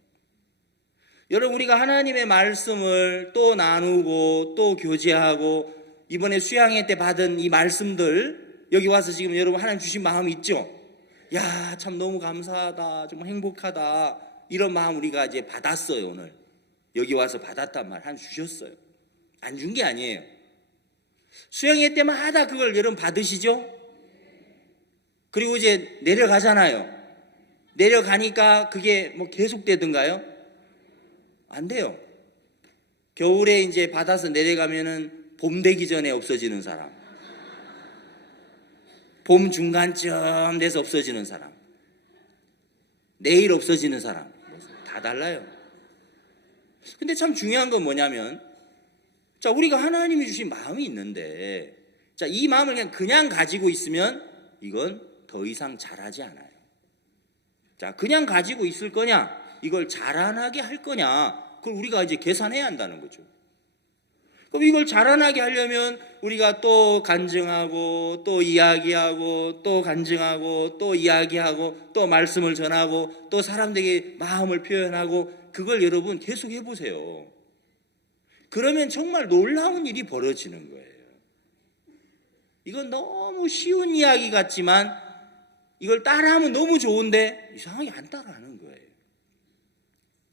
여러분, 우리가 하나님의 말씀을 또 나누고 또 교제하고 이번에 수양회 때 받은 이 말씀들, 여기 와서 지금 여러분 하나님 주신 마음이 있죠? 야, 참 너무 감사하다, 정말 행복하다, 이런 마음 우리가 이제 받았어요. 오늘 여기 와서 받았단 말 하나님 주셨어요. 안 준 게 아니에요. 수양회 때마다 그걸 여러분 받으시죠? 그리고 이제 내려가잖아요. 내려가니까 그게 뭐 계속되던가요? 안 돼요. 겨울에 이제 받아서 내려가면은 봄 되기 전에 없어지는 사람, 봄 중간쯤 돼서 없어지는 사람, 내일 없어지는 사람, 다 달라요. 근데 참 중요한 건 뭐냐면, 자, 우리가 하나님이 주신 마음이 있는데, 자, 이 마음을 그냥 가지고 있으면 이건 더 이상 자라지 않아요. 자, 그냥 가지고 있을 거냐, 이걸 자라나게 할 거냐, 그걸 우리가 이제 계산해야 한다는 거죠. 그럼 이걸 자라나게 하려면 우리가 또 간증하고 또 이야기하고 또 간증하고 또 이야기하고 또 말씀을 전하고 또 사람들에게 마음을 표현하고, 그걸 여러분 계속 해보세요. 그러면 정말 놀라운 일이 벌어지는 거예요. 이건 너무 쉬운 이야기 같지만 이걸 따라하면 너무 좋은데 이상하게 안 따라하는 거예요.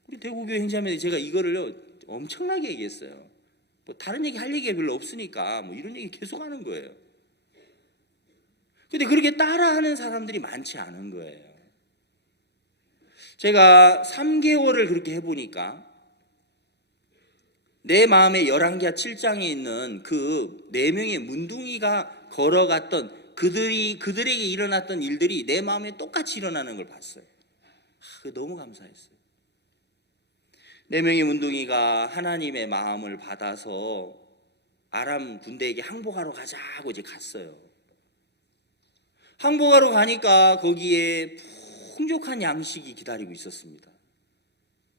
우리 대구교회 행자매들 제가 이거를 엄청나게 얘기했어요. 뭐 다른 얘기 할 얘기가 별로 없으니까 뭐 이런 얘기 계속 하는 거예요. 근데 그렇게 따라하는 사람들이 많지 않은 거예요. 제가 3개월을 그렇게 해보니까 내 마음의 열왕기하 7장에 있는 그 4명의 문둥이가 걸어갔던 그들에게 일어났던 일들이 내 마음에 똑같이 일어나는 걸 봤어요. 너무 감사했어요. 4명의 문둥이가 하나님의 마음을 받아서 아람 군대에게 항복하러 가자고 이제 갔어요. 항복하러 가니까 거기에 풍족한 양식이 기다리고 있었습니다.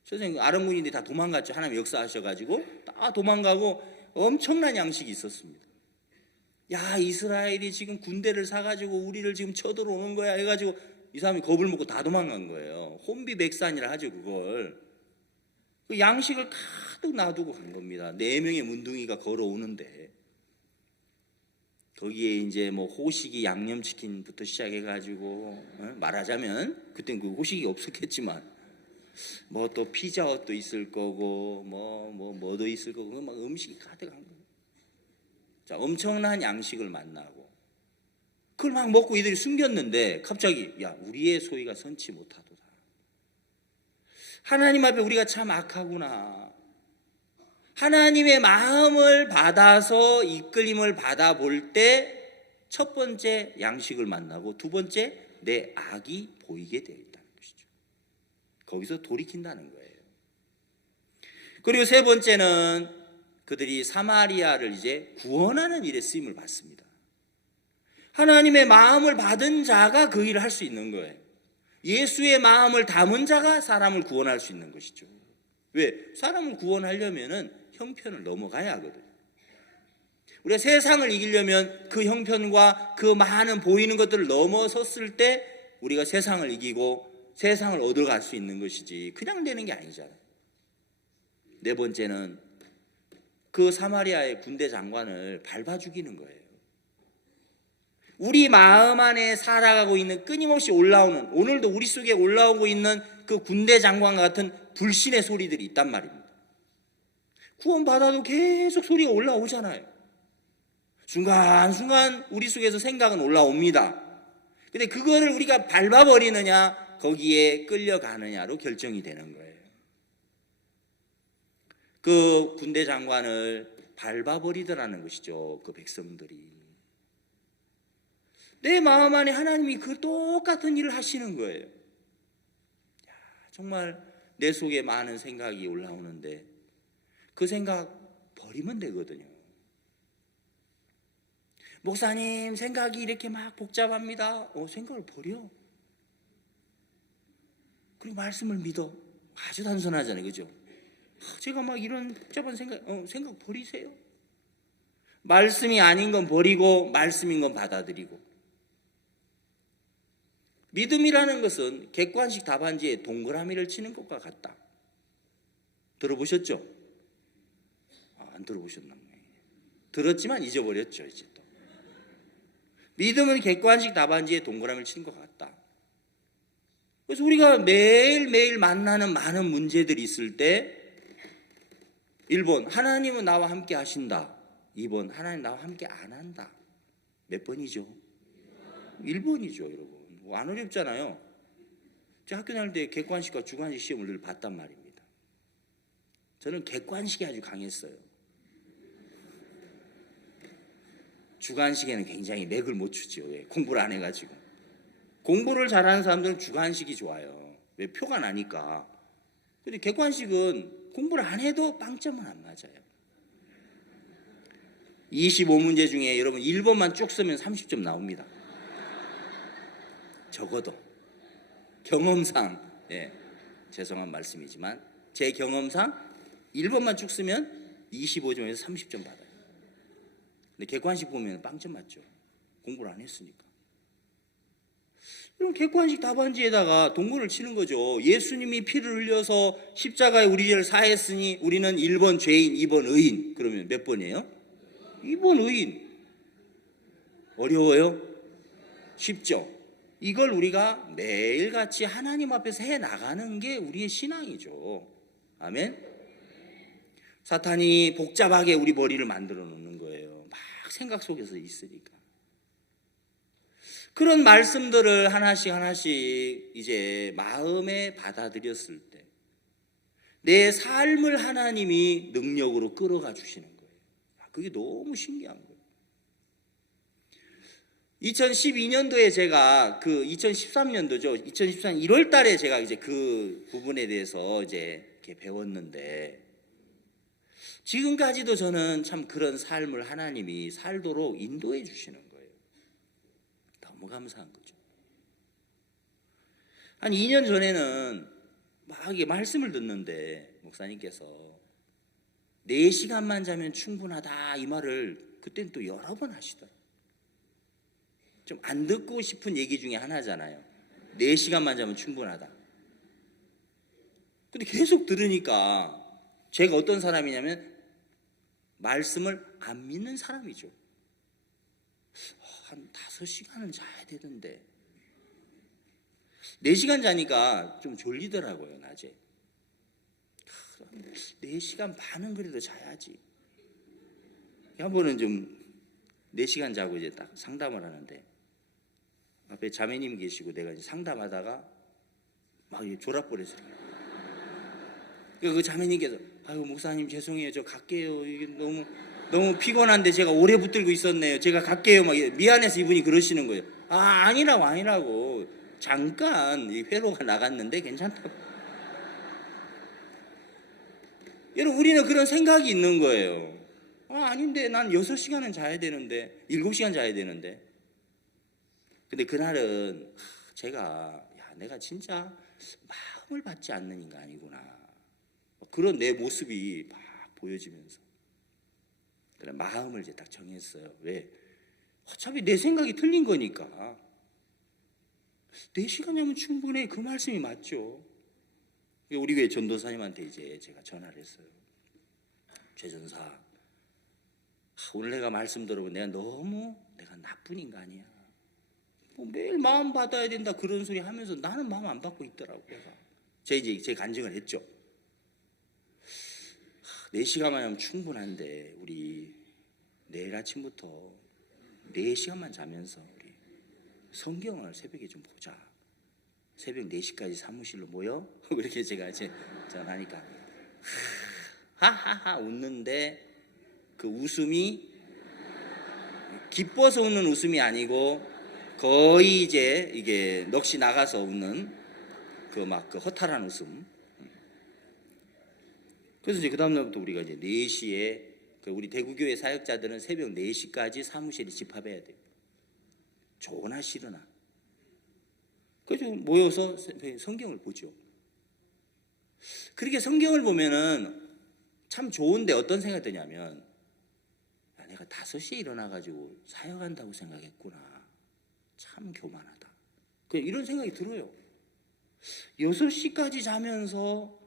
선생님, 아람 군인들이 다 도망갔죠. 하나님 역사하셔가지고 다 도망가고 엄청난 양식이 있었습니다. 야, 이스라엘이 지금 군대를 사가지고 우리를 지금 쳐들어오는 거야 해가지고 이 사람이 겁을 먹고 다 도망간 거예요. 혼비백산이라 하죠, 그걸. 그 양식을 가득 놔두고 간 겁니다. 4명의 문둥이가 걸어오는데 거기에 이제 뭐 호식이 양념치킨부터 시작해가지고, 말하자면 그땐 그 호식이 없었겠지만 뭐 또 피자헛도 있을 거고 뭐도 있을 거고 막 음식이 가득한 거예요. 자, 엄청난 양식을 만나고 그걸 막 먹고 이들이 숨겼는데 갑자기, 야, 우리의 소위가 선치 못하도다. 하나님 앞에 우리가 참 악하구나. 하나님의 마음을 받아서 이끌림을 받아볼 때 첫 번째 양식을 만나고 두 번째 내 악이 보이게 되어 있다는 것이죠. 거기서 돌이킨다는 거예요. 그리고 세 번째는 그들이 사마리아를 이제 구원하는 일에 쓰임을 받습니다. 하나님의 마음을 받은 자가 그 일을 할 수 있는 거예요. 예수의 마음을 담은 자가 사람을 구원할 수 있는 것이죠. 왜? 사람을 구원하려면은 형편을 넘어가야 하거든요. 우리가 세상을 이기려면 그 형편과 그 많은 보이는 것들을 넘어섰을 때 우리가 세상을 이기고 세상을 얻어갈 수 있는 것이지 그냥 되는 게 아니잖아요. 네 번째는 그 사마리아의 군대 장관을 밟아 죽이는 거예요. 우리 마음 안에 살아가고 있는 끊임없이 올라오는, 오늘도 우리 속에 올라오고 있는 그 군대 장관과 같은 불신의 소리들이 있단 말입니다. 구원받아도 계속 소리가 올라오잖아요. 순간순간 우리 속에서 생각은 올라옵니다. 근데 그거를 우리가 밟아버리느냐 거기에 끌려가느냐로 결정이 되는 거예요. 그 군대 장관을 밟아버리더라는 것이죠. 그 백성들이. 내 마음 안에 하나님이 그 똑같은 일을 하시는 거예요. 정말 내 속에 많은 생각이 올라오는데 그 생각 버리면 되거든요. 목사님 생각이 이렇게 막 복잡합니다. 생각을 버려. 그리고 말씀을 믿어. 아주 단순하잖아요. 그죠? 제가 막 이런 복잡한 생각 버리세요. 말씀이 아닌 건 버리고 말씀인 건 받아들이고. 믿음이라는 것은 객관식 답안지에 동그라미를 치는 것과 같다. 들어보셨죠? 안 들어보셨나? 들었지만 잊어버렸죠. 이제 또. 믿음은 객관식 답안지에 동그라미를 치는 것 같다. 그래서 우리가 매일매일 만나는 많은 문제들이 있을 때 1번 하나님은 나와 함께 하신다. 2번 하나님 나와 함께 안 한다. 몇 번이죠? 1번이죠, 여러분. 안 어렵잖아요. 제가 학교 다닐 때 객관식과 주관식 시험을 늘 봤단 말입니다. 저는 객관식이 아주 강했어요. 주관식에는 굉장히 맥을 못 추죠. 왜? 공부를 안 해가지고. 공부를 잘하는 사람들은 주관식이 좋아요. 왜? 표가 나니까. 근데 객관식은 공부를 안 해도 빵점은 안 맞아요. 25문제 중에 여러분 1번만 쭉 쓰면 30점 나옵니다. 적어도 경험상, 죄송한 말씀이지만 제 경험상 1번만 쭉 쓰면 25점에서 30점 받아요. 근데 객관식 보면 빵점 맞죠. 공부를 안 했으니까. 그럼 객관식 답안지에다가 동그를 치는 거죠. 예수님이 피를 흘려서 십자가에 우리 죄를 사했으니 우리는 1번 죄인, 2번 의인. 그러면 몇 번이에요? 2번 의인. 어려워요? 쉽죠? 이걸 우리가 매일같이 하나님 앞에서 해나가는 게 우리의 신앙이죠. 아멘? 사탄이 복잡하게 우리 머리를 만들어 놓는 거예요. 막 생각 속에서 있으니까. 그런 말씀들을 하나씩 이제 마음에 받아들였을 때 내 삶을 하나님이 능력으로 끌어가 주시는 거예요. 그게 너무 신기한 거예요. 2012년도에 제가 2013년도죠. 2013년 1월 달에 제가 이제 그 부분에 대해서 이제 이렇게 배웠는데 지금까지도 저는 참 그런 삶을 하나님이 살도록 인도해 주시는 거예요. 너무 감사한 거죠. 한 2년 전에는 막 이게 말씀을 듣는데 목사님께서 4시간만 자면 충분하다 이 말을 그때는 또 여러 번 하시더라고요. 좀 안 듣고 싶은 얘기 중에 하나잖아요. 4시간만 자면 충분하다. 근데 계속 들으니까 제가 어떤 사람이냐면 말씀을 안 믿는 사람이죠. 한 5시간은 자야 되던데 4시간 자니까 좀 졸리더라고요. 낮에 4시간 반은 그래도 자야지. 한 번은 좀 4시간 자고 이제 딱 상담을 하는데 앞에 자매님 계시고 내가 이제 상담하다가 막 졸아버렸어요. 그 자매님께서 아유 목사님 죄송해요 저 갈게요 이게 너무 너무 피곤한데 제가 오래 붙들고 있었네요. 제가 갈게요. 막 미안해서 이분이 그러시는 거예요. 아니라고. 잠깐 이 회로가 나갔는데 괜찮다고. 여러분, 우리는 그런 생각이 있는 거예요. 아닌데 난 6시간은 자야 되는데, 7시간 자야 되는데. 근데 그날은 제가 내가 진짜 마음을 받지 않는 인간이구나, 그런 내 모습이 막 보여지면서 그래, 마음을 이제 딱 정했어요. 왜? 어차피 내 생각이 틀린 거니까. 4시간이면 충분해. 그 말씀이 맞죠. 우리 교회 전도사님한테 이제 제가 전화를 했어요. 최 전사, 오늘 내가 말씀 들어보면 내가 나쁜 인간이야. 매일 마음 받아야 된다 그런 소리 하면서 나는 마음 안 받고 있더라고요. 제 간증을 했죠. 4시간만 하면 충분한데 우리 내일 아침부터 4시간만 자면서 우리 성경을 새벽에 좀 보자. 새벽 4시까지 사무실로 모여? 그렇게 제가 이제 전하니까 하하하 웃는데, 그 웃음이 기뻐서 웃는 웃음이 아니고 거의 이제 이게 넋이 나가서 웃는 그 허탈한 웃음. 그래서 이제 그 다음날부터 우리가 이제 4시에 우리 대구교회 사역자들은 새벽 4시까지 사무실에 집합해야 돼요. 좋으나 싫으나. 그래서 모여서 성경을 보죠. 그렇게 성경을 보면은 참 좋은데 어떤 생각이 드냐면, 내가 5시에 일어나가지고 사역한다고 생각했구나. 참 교만하다. 이런 생각이 들어요. 6시까지 자면서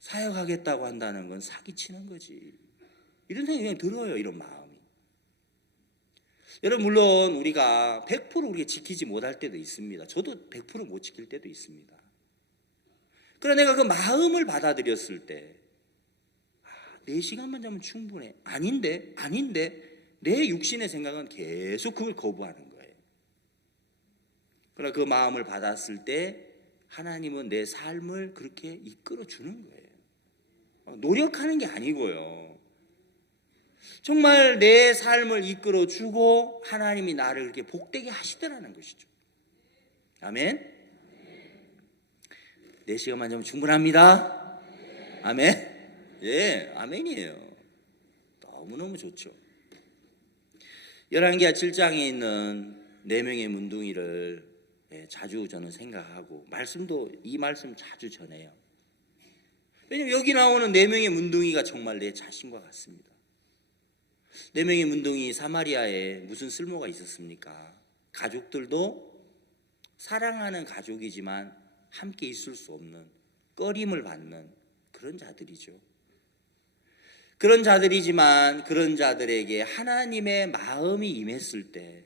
사역하겠다고 한다는 건 사기치는 거지. 이런 생각이 그냥 들어요. 이런 마음이. 여러분, 물론 우리가 100% 우리가 지키지 못할 때도 있습니다. 저도 100% 못 지킬 때도 있습니다. 그러나 내가 그 마음을 받아들였을 때 4시간만 자면 충분해. 아닌데 내 육신의 생각은 계속 그걸 거부하는 거예요. 그러나 그 마음을 받았을 때 하나님은 내 삶을 그렇게 이끌어 주는 거예요. 노력하는 게 아니고요. 정말 내 삶을 이끌어 주고 하나님이 나를 그렇게 복되게 하시더라는 것이죠. 아멘. 4시간만 자면 충분합니다. 아멘. 예, 아멘이에요. 너무너무 좋죠. 열왕기하 7장에 있는 4명의 문둥이를 자주 저는 생각하고 이 말씀 자주 전해요. 왜냐면 여기 나오는 4명의 문둥이가 정말 내 자신과 같습니다. 4명의 문둥이 사마리아에 무슨 쓸모가 있었습니까? 가족들도 사랑하는 가족이지만 함께 있을 수 없는, 꺼림을 받는 그런 자들이죠. 그런 자들이지만 그런 자들에게 하나님의 마음이 임했을 때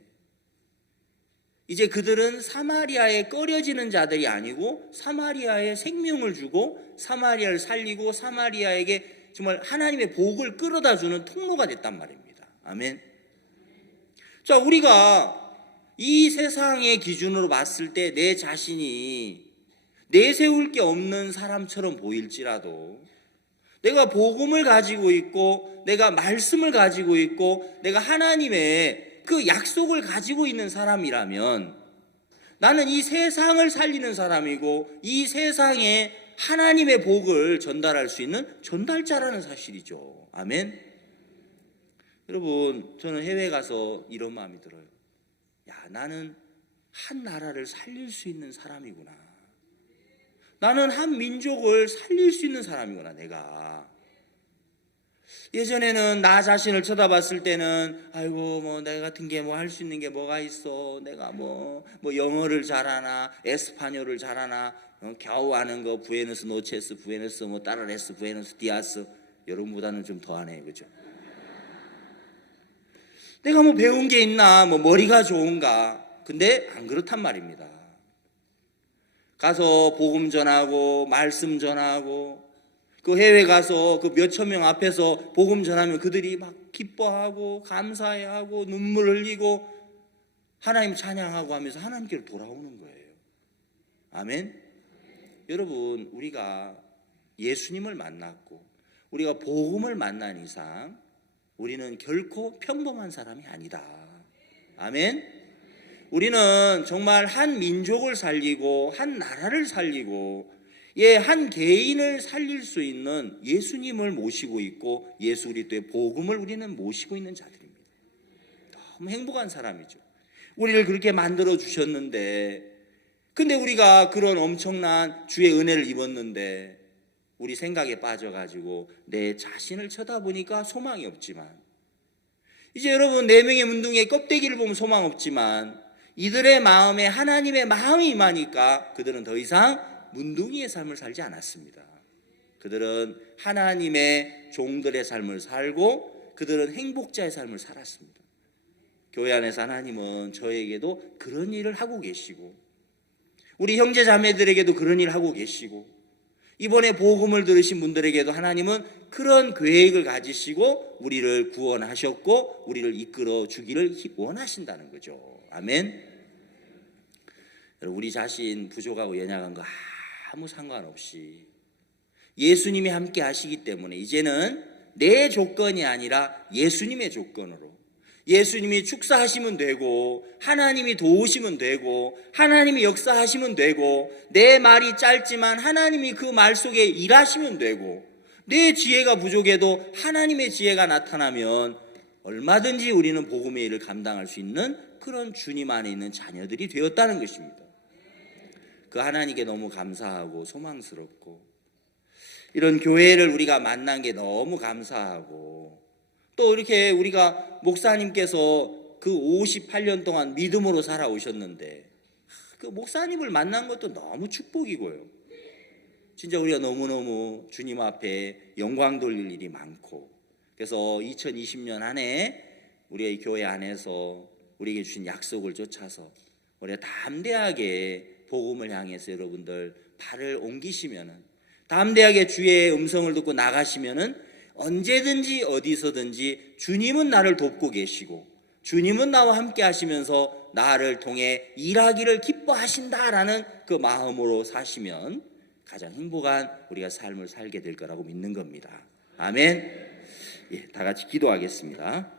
이제 그들은 사마리아에 꺼려지는 자들이 아니고 사마리아에 생명을 주고 사마리아를 살리고 사마리아에게 정말 하나님의 복을 끌어다 주는 통로가 됐단 말입니다. 아멘. 자, 우리가 이 세상의 기준으로 봤을 때 내 자신이 내세울 게 없는 사람처럼 보일지라도 내가 복음을 가지고 있고 내가 말씀을 가지고 있고 내가 하나님의 그 약속을 가지고 있는 사람이라면 나는 이 세상을 살리는 사람이고 이 세상에 하나님의 복을 전달할 수 있는 전달자라는 사실이죠. 아멘. 여러분, 저는 해외에 가서 이런 마음이 들어요. 나는 한 나라를 살릴 수 있는 사람이구나. 나는 한 민족을 살릴 수 있는 사람이구나. 내가 예전에는 나 자신을 쳐다봤을 때는 아이고 내 같은 게 할 수 있는 게 뭐가 있어. 내가 영어를 잘하나 에스파뇰을 잘하나 겨우 아는 거 부에노스 노체스 부에노스 따라레스 부에노스 디아스. 여러분보다는 좀 더하네, 그죠? 내가 배운 게 있나, 머리가 좋은가. 근데 안 그렇단 말입니다. 가서 복음 전하고 말씀 전하고 그 해외 가서 그 몇천 명 앞에서 복음 전하면 그들이 막 기뻐하고 감사해하고 눈물 흘리고 하나님 찬양하고 하면서 하나님께로 돌아오는 거예요. 아멘. 여러분, 우리가 예수님을 만났고 우리가 복음을 만난 이상 우리는 결코 평범한 사람이 아니다. 아멘. 우리는 정말 한 민족을 살리고 한 나라를 살리고 한 개인을 살릴 수 있는 예수님을 모시고 있고 예수 그리스도의 복음을 우리는 모시고 있는 자들입니다. 너무 행복한 사람이죠. 우리를 그렇게 만들어 주셨는데, 근데 우리가 그런 엄청난 주의 은혜를 입었는데 우리 생각에 빠져가지고 내 자신을 쳐다보니까 소망이 없지만, 이제 여러분 4명의 문둥이의 껍데기를 보면 소망 없지만 이들의 마음에 하나님의 마음이 임하니까 그들은 더 이상 문둥이의 삶을 살지 않았습니다. 그들은 하나님의 종들의 삶을 살고 그들은 행복자의 삶을 살았습니다. 교회 안에서 하나님은 저에게도 그런 일을 하고 계시고 우리 형제 자매들에게도 그런 일을 하고 계시고 이번에 복음을 들으신 분들에게도 하나님은 그런 계획을 가지시고 우리를 구원하셨고 우리를 이끌어 주기를 원하신다는 거죠. 아멘. 여러분, 우리 자신 부족하고 연약한 거 아무 상관없이 예수님이 함께 하시기 때문에 이제는 내 조건이 아니라 예수님의 조건으로, 예수님이 축사하시면 되고 하나님이 도우시면 되고 하나님이 역사하시면 되고 내 말이 짧지만 하나님이 그 말 속에 일하시면 되고 내 지혜가 부족해도 하나님의 지혜가 나타나면 얼마든지 우리는 복음의 일을 감당할 수 있는 그런 주님 안에 있는 자녀들이 되었다는 것입니다. 그 하나님께 너무 감사하고 소망스럽고 이런 교회를 우리가 만난 게 너무 감사하고 또 이렇게 우리가 목사님께서 그 58년 동안 믿음으로 살아오셨는데 그 목사님을 만난 것도 너무 축복이고요. 진짜 우리가 너무너무 주님 앞에 영광 돌릴 일이 많고, 그래서 2020년 한 해 우리의 교회 안에서 우리에게 주신 약속을 쫓아서 우리가 담대하게 복음을 향해서 여러분들 발을 옮기시면은, 담대하게 주의 음성을 듣고 나가시면은 언제든지 어디서든지 주님은 나를 돕고 계시고 주님은 나와 함께 하시면서 나를 통해 일하기를 기뻐하신다라는 그 마음으로 사시면 가장 행복한 우리가 삶을 살게 될 거라고 믿는 겁니다. 아멘. 다 같이 기도하겠습니다.